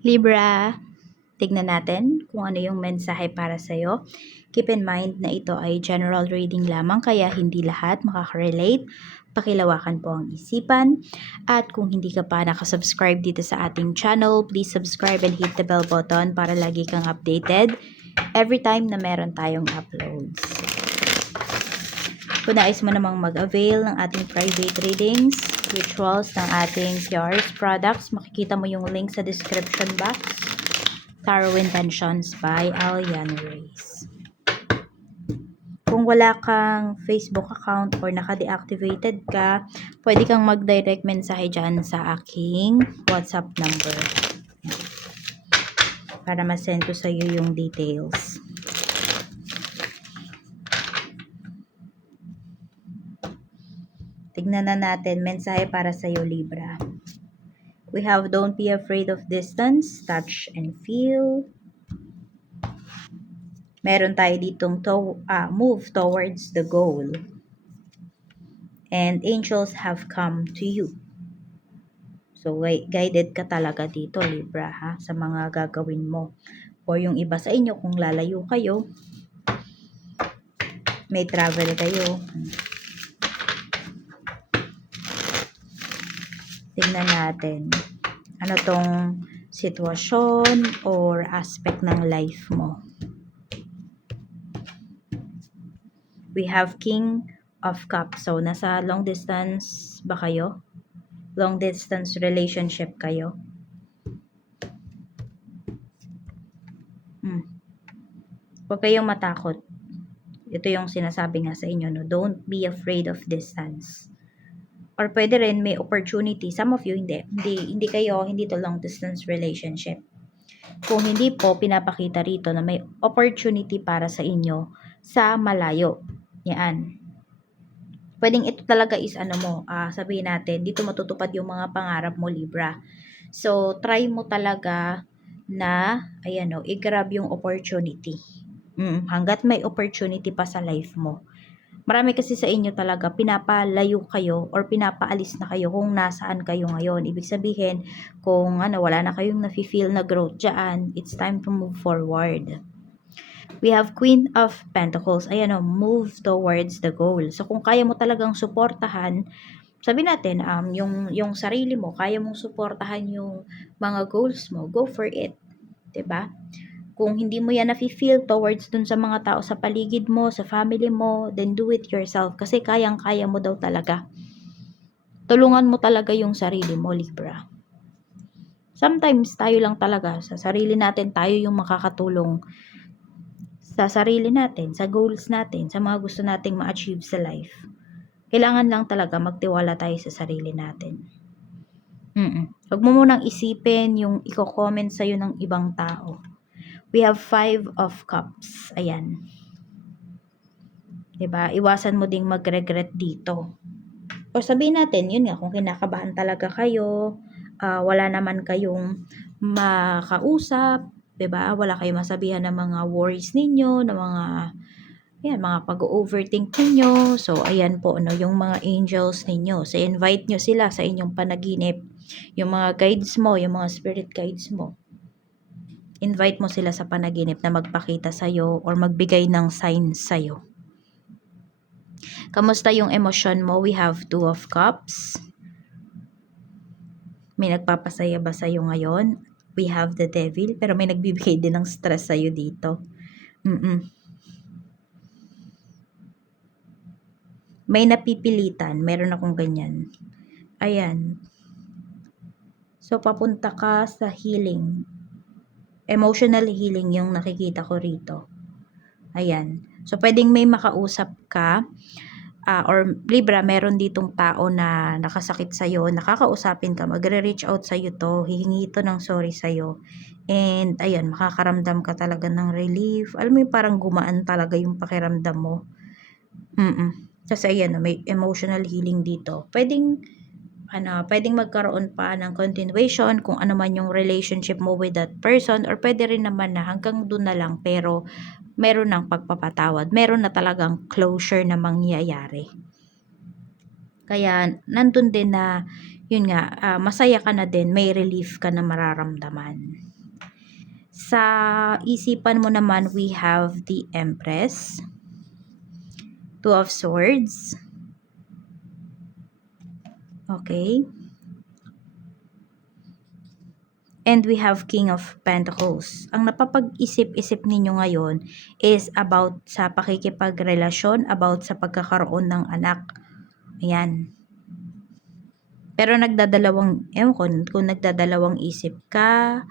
Libra, tignan natin kung ano yung mensahe para sa'yo. Keep in mind na ito ay general reading lamang kaya hindi lahat makaka-relate. Pakilawakan po ang isipan. At kung hindi ka pa nakasubscribe dito sa ating channel, please subscribe and hit the bell button para lagi kang updated every time na meron tayong uploads. Kung nais mo namang mag-avail ng ating private readings, rituals ng ating PR's products, makikita mo yung link sa description box. Tarot Intentions by Aliana Reyes. Kung wala kang Facebook account or naka-deactivated ka, pwede kang mag-direct mensahe dyan sa aking WhatsApp number para ma-send ko sa iyo yung details. Tignan na natin, mensahe para sa iyo, Libra. We have don't be afraid of distance, touch and feel. Meron tayo ditong move towards the goal. And angels have come to you. So, guided ka talaga dito, Libra, ha? Sa mga gagawin mo. O yung iba sa inyo, kung lalayo kayo, may travel kayo. Tignan natin. Ano tong sitwasyon or aspect ng life mo. We have King of Cups. So, nasa long distance ba kayo? Long distance relationship kayo? Huwag kayong matakot. Ito yung sinasabi nga sa inyo, no? Don't be afraid of distance. Or pwede rin may opportunity. Some of you, hindi to long distance relationship. Kung hindi po, pinapakita rito na may opportunity para sa inyo sa malayo. Yan. Pwedeng ito talaga is sabihin natin, dito matutupad yung mga pangarap mo, Libra. So, try mo talaga na, i-grab yung opportunity. Hanggat may opportunity pa sa life mo. Marami kasi sa inyo talaga, pinapalayo kayo or pinapaalis na kayo kung nasaan kayo ngayon. Ibig sabihin, kung wala na kayong nafe-feel na growth dyan, it's time to move forward. We have Queen of Pentacles. Move towards the goal. So, kung kaya mo talagang suportahan, sabi natin, yung sarili mo, kaya mong suportahan yung mga goals mo, go for it. 'Di ba? Kung hindi mo yan nafe-feel towards dun sa mga tao sa paligid mo, sa family mo, then do it yourself. Kasi kayang-kaya mo daw talaga. Tulungan mo talaga yung sarili mo, Libra. Sometimes, tayo lang talaga, sa sarili natin, tayo yung makakatulong sa sarili natin, sa goals natin, sa mga gusto nating ma-achieve sa life. Kailangan lang talaga magtiwala tayo sa sarili natin. Huwag mo munang isipin yung i-comment sa'yo ng ibang tao. We have 5 of Cups. Ayan. 'Di ba? Iwasan mo ding mag-regret dito. O sabihin natin, yun nga, kung kinakabahan talaga kayo, wala naman kayong makausap, 'di ba? Wala kayong masabihan ng mga worries ninyo, ng mga pag-overthink ninyo. So, ayan po, yung mga angels ninyo. So, invite nyo sila sa inyong panaginip. Yung mga guides mo, yung mga spirit guides mo. Invite mo sila sa panaginip na magpakita sa'yo or magbigay ng signs sa'yo. Kamusta yung emosyon mo? We have 2 of Cups. May nagpapasaya ba sa'yo ngayon? We have the Devil. Pero may nagbibigay din ng stress sa'yo dito. May napipilitan. Meron akong ganyan. Ayan. So, papunta ka sa healing. Emotional healing yung nakikita ko rito. Ayan. So, pwedeng may makausap ka or Libra, meron ditong tao na nakasakit sa'yo, nakakausapin ka, magre-reach out sa'yo to, hihingi ito ng sorry sa'yo. And, ayan, makakaramdam ka talaga ng relief. Alam mo yung parang gumaan talaga yung pakiramdam mo. Kasi, ayan, may emotional healing dito. Pwedeng magkaroon pa ng continuation kung ano man yung relationship mo with that person or pwede rin naman na hanggang doon na lang pero meron ng pagpapatawad. Meron na talagang closure na mangyayari. Kaya nandun din na yun nga, masaya ka na din, may relief ka na mararamdaman. Sa isipan mo naman, we have the Empress, Two of Swords, okay, and we have King of Pentacles. Ang napapag-isip-isip ninyo ngayon is about sa pakikipagrelasyon, about sa pagkakaroon ng anak. Ayan. Pero nagdadalawang, ewan ko, kung nagdadalawang isip ka,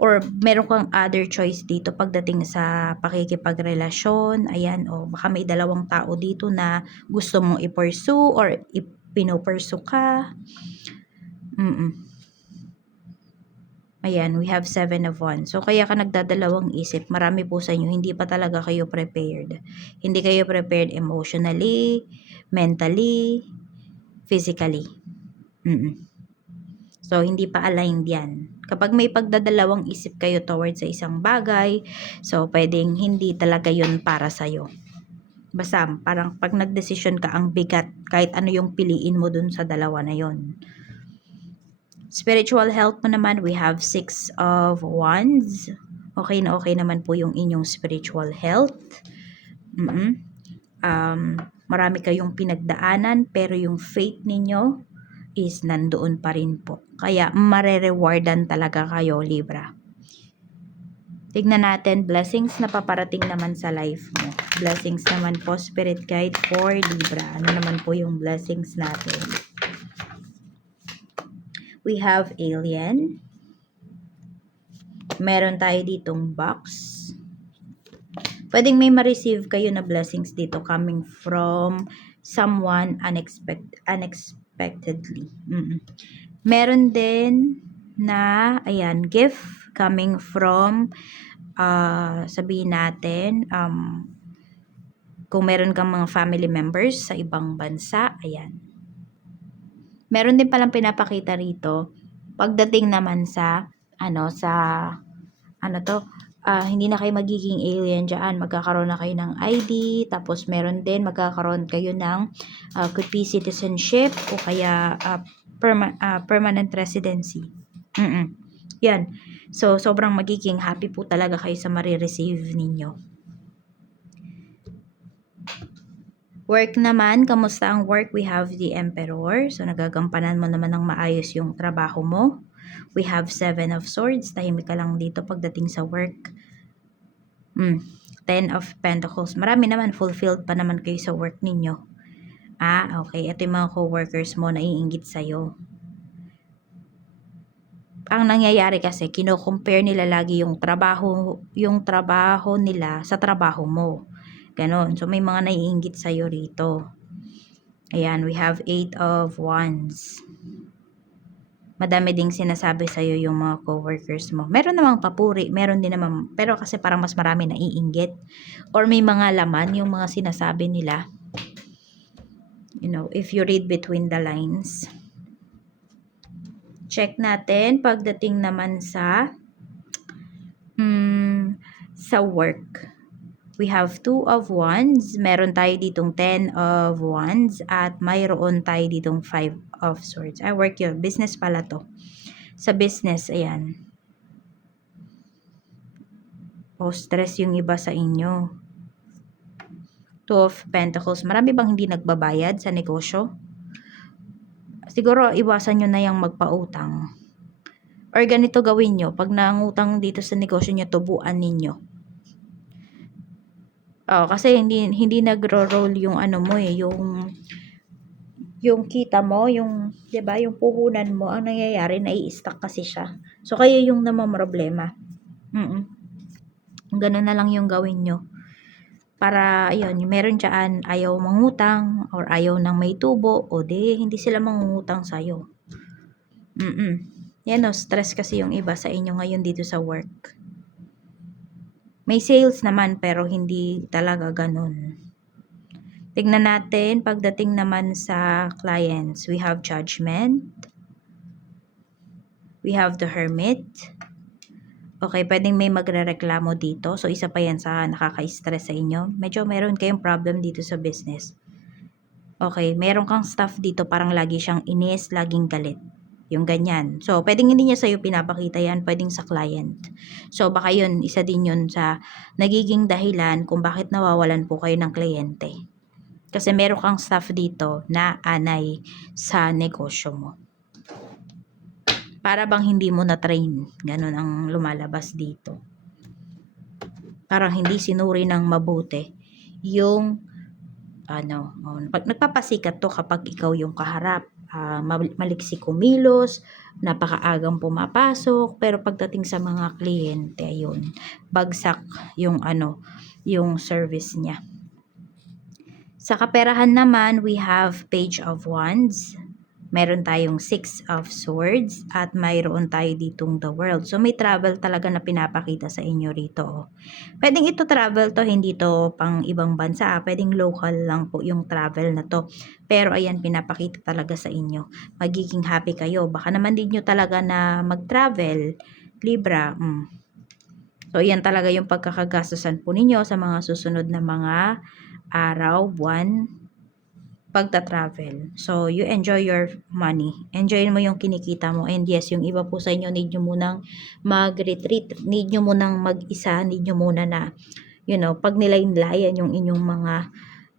or meron kang other choice dito pagdating sa pakikipagrelasyon. Ayan, o baka may dalawang tao dito na gusto mong i-pursue or pino-pursue ka. Ayan, we have 7 of Wands. So, kaya ka nagdadalawang isip. Marami po sa inyo, hindi pa talaga kayo prepared. Hindi kayo prepared emotionally, mentally, physically. So, hindi pa aligned yan. Kapag may pagdadalawang isip kayo towards sa isang bagay, so, pwedeng hindi talaga yun para sa'yo. Basta, parang pag nagdesisyon ka, ang bigat, kahit ano yung piliin mo dun sa dalawa na yon. Spiritual health mo naman, we have 6 of Wands. Okay na okay naman po yung inyong spiritual health. Marami kayong pinagdaanan, pero yung faith ninyo is nandoon pa rin po. Kaya marerewardan talaga kayo, Libra. Tignan natin, blessings na paparating naman sa life mo. Blessings naman po, Spirit Guide for Libra. Ano naman po yung blessings natin? We have Alien. Meron tayo ditong box. Pwedeng may ma-receive kayo na blessings dito coming from someone unexpectedly. Meron din na, ayan, gift coming from, sabihin natin, kung meron kang mga family members sa ibang bansa, ayan. Meron din palang pinapakita rito, pagdating naman sa, hindi na kayo magiging alien dyan, magkakaroon na kayo ng ID, tapos meron din, magkakaroon kayo ng, could be citizenship, o kaya permanent residency. Yan. So, sobrang magiging happy po talaga kayo sa marireceive ninyo. Work naman, kamusta ang work? We have the Emperor. So, nagagampanan mo naman ng maayos yung trabaho mo. We have 7 of Swords. Tahimik ka lang dito pagdating sa work. 10 of Pentacles. Marami naman, fulfilled pa naman kayo sa work ninyo. Okay. Ito yung mga co-workers mo na iinggit sa'yo. Ang nangyayari kasi, kino-compare nila lagi yung trabaho nila sa trabaho mo. Ganon. So, may mga naiinggit sa'yo rito. Ayan, we have 8 of Wands. Madami ding sinasabi sa'yo yung mga co-workers mo. Meron namang papuri, meron din naman, pero kasi parang mas marami naiinggit. Or may mga laman yung mga sinasabi nila. If you read between the lines. Check natin, pagdating naman sa work. We have 2 of Wands, meron tayo ditong 10 of Wands, at mayroon tayo ditong 5 of Swords. Work yun. Business pala to. Sa business, ayan. Stress yung iba sa inyo. 2 of Pentacles. Marami bang hindi nagbabayad sa negosyo? Siguro, iwasan nyo na yung magpautang. Or ganito gawin nyo. Pag nangutang dito sa negosyo nyo, tubuan ninyo. Kasi hindi nagro-roll yung mo yung kita mo, 'di ba, yung puhunan mo, ang nangyayari nai-stuck kasi siya. So kayo yung namomroblema. Ganun na lang yung gawin nyo. Para ayun, meron diyan ayaw mangutang or ayaw nang may tubo, o hindi sila mangungutang sa iyo. Yan stress kasi yung iba sa inyo ngayon dito sa work. May sales naman pero hindi talaga ganun. Tignan natin, pagdating naman sa clients, we have Judgment. We have the Hermit. Okay, pwedeng may magrereklamo dito. So, isa pa yan sa nakaka-stress sa inyo. Medyo meron kayong problem dito sa business. Okay, meron kang staff dito parang lagi siyang inis, laging galit. Yung ganyan. So, pwedeng hindi niya sa'yo pinapakita yan, pwedeng sa client. So, baka yun, isa din yun sa nagiging dahilan kung bakit nawawalan po kayo ng kliyente. Kasi meron kang staff dito na anay sa negosyo mo. Para bang hindi mo na-train. Ganun ang lumalabas dito. Parang hindi sinuri ng mabuti yung nagpapasikat to kapag ikaw yung kaharap. Maliksi kumilos, napakaagang pumapasok, pero pagdating sa mga kliyente, ayun, bagsak yung yung service niya. Sa kaperahan naman, we have Page of Wands. Meron tayong Six of Swords at mayroon tayo ditong The World. So may travel talaga na pinapakita sa inyo rito. Pwedeng ito travel to, hindi to pang ibang bansa. Pwedeng local lang po yung travel na to. Pero ayan, pinapakita talaga sa inyo. Magiging happy kayo. Baka naman din nyo talaga na mag-travel. Libra. So ayan talaga yung pagkakagastusan po ninyo sa mga susunod na mga araw, buwan, pagta-travel. So, you enjoy your money. Enjoy mo yung kinikita mo. And yes, yung iba po sa inyo, need nyo munang mag-retreat. Need nyo munang mag-isa. Need nyo muna na, pag nilayan yung inyong mga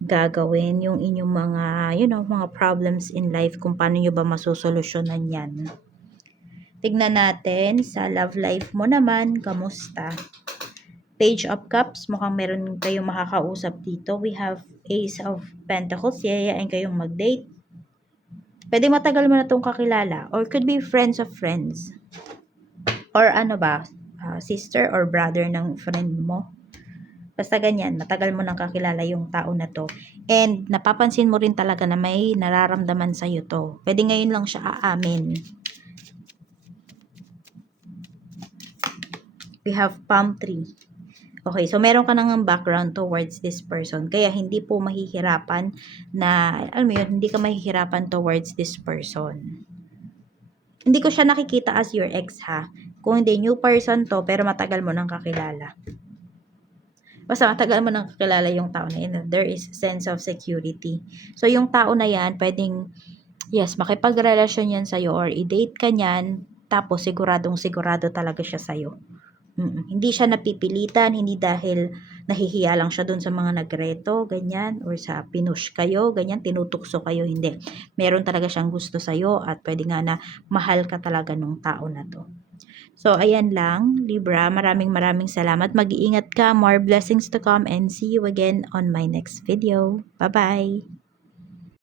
gagawin, yung inyong mga, mga problems in life, kung paano nyo ba masusolusyonan yan. Tignan natin sa love life mo naman, kamusta? Page of Cups, mukhang meron kayong makakausap dito. We have Ace of Pentacles, yayayain kayong mag-date. Pwede matagal mo na itong kakilala. Or could be friends of friends. Or sister or brother ng friend mo. Basta ganyan, matagal mo nang kakilala yung tao na to. And napapansin mo rin talaga na may nararamdaman sa'yo to. Pwede ngayon lang siya aamin. We have palm tree. Okay, so meron ka nang background towards this person. Kaya hindi po mahihirapan na, hindi ka mahihirapan towards this person. Hindi ko siya nakikita as your ex ha. Kung hindi, new person to, pero matagal mo nang kakilala. Basta matagal mo nang kakilala yung tao na yun. There is sense of security. So, yung tao na yan, pwedeng, yes, makipagrelasyon yan sa'yo or i-date ka niyan, tapos sigurado talaga siya sa'yo. Hindi siya napipilitan, hindi dahil nahihiya lang siya dun sa mga nagreto, ganyan, or sa pinush kayo, ganyan, tinutukso kayo, hindi. Meron talaga siyang gusto sa'yo at pwede nga na mahal ka talaga nung tao na to. So, ayan lang, Libra, maraming salamat. Mag-iingat ka, more blessings to come, and see you again on my next video. Bye-bye!